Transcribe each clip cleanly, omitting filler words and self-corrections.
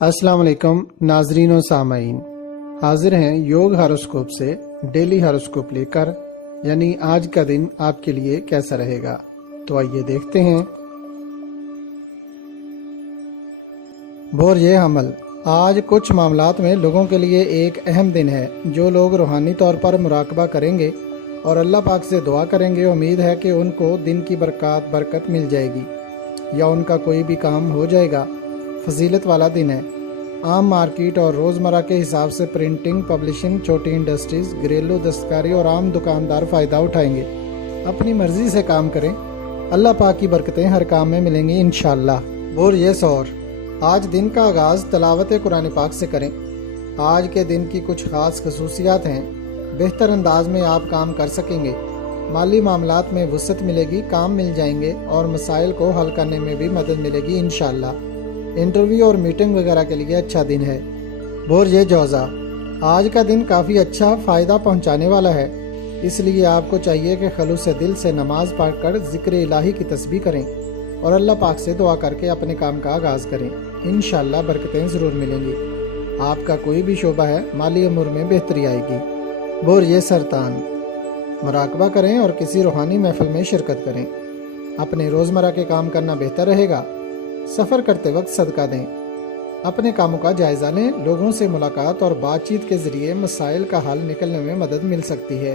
السلام علیکم ناظرین و سامعین، حاضر ہیں یوگ ہاروسکوپ سے ڈیلی ہاروسکوپ لے کر، یعنی آج کا دن آپ کے لیے کیسا رہے گا۔ تو آئیے دیکھتے ہیں۔ بورجھ حمل، آج کچھ معاملات میں لوگوں کے لیے ایک اہم دن ہے۔ جو لوگ روحانی طور پر مراقبہ کریں گے اور اللہ پاک سے دعا کریں گے، امید ہے کہ ان کو دن کی برکت مل جائے گی یا ان کا کوئی بھی کام ہو جائے گا۔ فضیلت والا دن ہے۔ عام مارکیٹ اور روزمرہ کے حساب سے پرنٹنگ، پبلشنگ، چھوٹی انڈسٹریز، گھریلو دستکاری اور عام دکاندار فائدہ اٹھائیں گے۔ اپنی مرضی سے کام کریں، اللہ پاک کی برکتیں ہر کام میں ملیں گی انشاءاللہ۔ بورجھ ثور، آج دن کا آغاز تلاوت قرآن پاک سے کریں۔ آج کے دن کی کچھ خاص خصوصیات ہیں۔ بہتر انداز میں آپ کام کر سکیں گے، مالی معاملات میں وسعت ملے گی، کام مل جائیں گے اور مسائل کو حل کرنے میں بھی مدد ملے گی انشاءاللہ۔ انٹرویو اور میٹنگ وغیرہ کے لیے اچھا دن ہے۔ بورجھ جوزا، آج کا دن کافی اچھا فائدہ پہنچانے والا ہے، اس لیے آپ کو چاہیے کہ خلوص دل سے نماز پڑھ کر ذکر الہی کی تسبیح کریں اور اللہ پاک سے دعا کر کے اپنے کام کا آغاز کریں۔ انشاءاللہ برکتیں ضرور ملیں گی۔ آپ کا کوئی بھی شعبہ ہے، مالی امور میں بہتری آئے گی۔ بورجھ سرطان، مراقبہ کریں اور کسی روحانی محفل میں شرکت کریں۔ اپنے روزمرہ کے کام کرنا بہتر رہے گا۔ سفر کرتے وقت صدقہ دیں۔ اپنے کاموں کا جائزہ لیں۔ لوگوں سے ملاقات اور بات چیت کے ذریعے مسائل کا حل نکلنے میں مدد مل سکتی ہے۔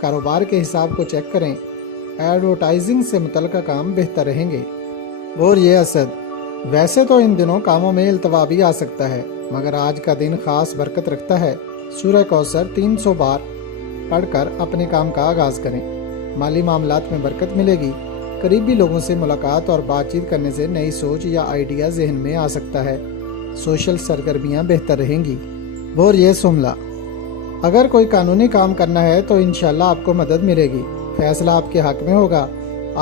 کاروبار کے حساب کو چیک کریں۔ ایڈورٹائزنگ سے متعلقہ کام بہتر رہیں گے۔ بورجھ اسد، ویسے تو ان دنوں کاموں میں التوا بھی آ سکتا ہے، مگر آج کا دن خاص برکت رکھتا ہے۔ سورہ کوثر 300 بار پڑھ کر اپنے کام کا آغاز کریں۔ مالی معاملات میں برکت ملے گی۔ قریبی لوگوں سے ملاقات اور بات چیت کرنے سے نئی سوچ یا آئیڈیا ذہن میں آ سکتا ہے۔ سوشل سرگرمیاں بہتر رہیں گی۔ بورجھ سملہ، اگر کوئی قانونی کام کرنا ہے تو انشاءاللہ آپ کو مدد ملے گی۔ فیصلہ آپ کے حق میں ہوگا۔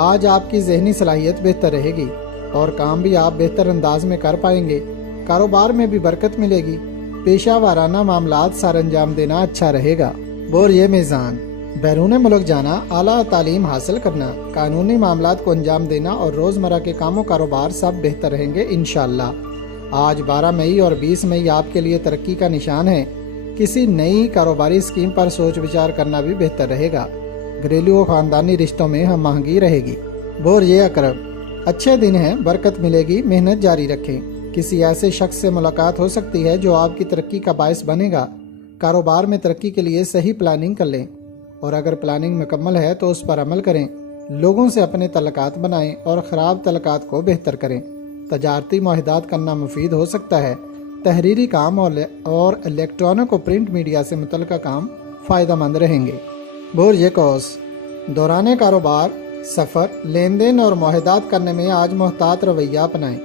آج آپ کی ذہنی صلاحیت بہتر رہے گی اور کام بھی آپ بہتر انداز میں کر پائیں گے۔ کاروبار میں بھی برکت ملے گی۔ پیشہ وارانہ معاملات سر انجام دینا اچھا رہے گا۔ بورجھ میزان، بیرون ملک جانا، اعلیٰ تعلیم حاصل کرنا، قانونی معاملات کو انجام دینا اور روزمرہ کے کام و کاروبار سب بہتر رہیں گے انشاءاللہ۔ آج 12 مئی اور 20 مئی آپ کے لیے ترقی کا نشان ہے۔ کسی نئی کاروباری اسکیم پر سوچ وچار کرنا بھی بہتر رہے گا۔ گھریلو و خاندانی رشتوں میں ہم آہنگی رہے گی۔ بورجھ عقرب، اچھے دن ہیں، برکت ملے گی، محنت جاری رکھیں۔ کسی ایسے شخص سے ملاقات ہو سکتی ہے جو آپ کی ترقی کا باعث بنے گا۔ کاروبار میں ترقی کے لیے صحیح پلاننگ کر لیں اور اگر پلاننگ مکمل ہے تو اس پر عمل کریں۔ لوگوں سے اپنے تعلقات بنائیں اور خراب تعلقات کو بہتر کریں۔ تجارتی معاہدات کرنا مفید ہو سکتا ہے۔ تحریری کام اور الیکٹرانک و پرنٹ میڈیا سے متعلقہ کام فائدہ مند رہیں گے۔ بورجھ قوس، دوران کاروبار، سفر، لین دین اور معاہدات کرنے میں آج محتاط رویہ اپنائیں،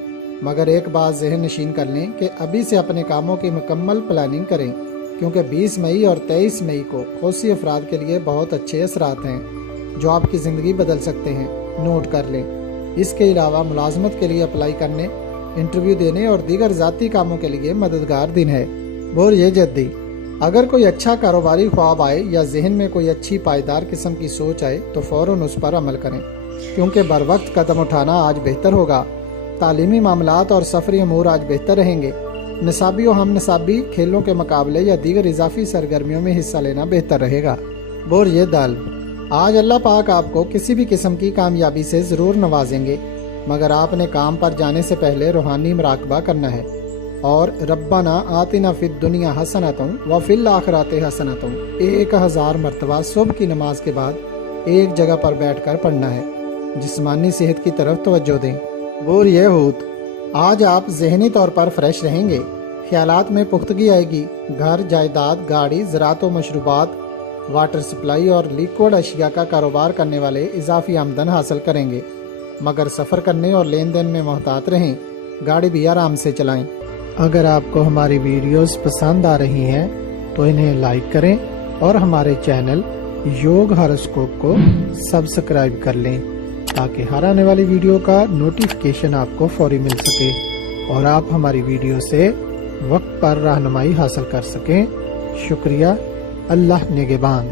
مگر ایک بات ذہن نشین کر لیں کہ ابھی سے اپنے کاموں کی مکمل پلاننگ کریں، کیونکہ 20 مئی اور 23 مئی کو خصوصی افراد کے لیے بہت اچھے اثرات ہیں جو آپ کی زندگی بدل سکتے ہیں۔ نوٹ کر لیں۔ اس کے علاوہ ملازمت کے لیے اپلائی کرنے، انٹرویو دینے اور دیگر ذاتی کاموں کے لیے مددگار دن ہے۔ بورجھ جدی، اگر کوئی اچھا کاروباری خواب آئے یا ذہن میں کوئی اچھی پائیدار قسم کی سوچ آئے تو فوراً اس پر عمل کریں، کیونکہ بروقت قدم اٹھانا آج بہتر ہوگا۔ تعلیمی معاملات اور سفری امور آج بہتر رہیں گے۔ نصابی و ہم نصابی کھیلوں کے مقابلے یا دیگر اضافی سرگرمیوں میں حصہ لینا بہتر رہے گا۔ بورجھ دل، آج اللہ پاک آپ کو کسی بھی قسم کی کامیابی سے ضرور نوازیں گے، مگر آپ نے کام پر جانے سے پہلے روحانی مراقبہ کرنا ہے اور ربنا آتنا فی الدنیا حسنۃ وفی الآخرۃ حسنۃ 1000 مرتبہ صبح کی نماز کے بعد ایک جگہ پر بیٹھ کر پڑھنا ہے۔ جسمانی صحت کی طرف توجہ دیں۔ بورجھ حوت، آج آپ ذہنی طور پر فریش رہیں گے۔ خیالات میں پختگی آئے گی۔ گھر، جائیداد، گاڑی، زراعت و مشروبات، واٹر سپلائی اور لیکوڈ اشیاء کا کاروبار کرنے والے اضافی آمدن حاصل کریں گے، مگر سفر کرنے اور لین دین میں محتاط رہیں۔ گاڑی بھی آرام سے چلائیں۔ اگر آپ کو ہماری ویڈیوز پسند آ رہی ہیں تو انہیں لائک کریں اور ہمارے چینل یوگ ہاروسکوپ کو سبسکرائب کر لیں تاکہ ہر آنے والی ویڈیو کا نوٹیفیکیشن آپ کو فوری مل سکے اور آپ ہماری ویڈیو سے وقت پر رہنمائی حاصل کر سکیں۔ شکریہ۔ اللہ نگہبان۔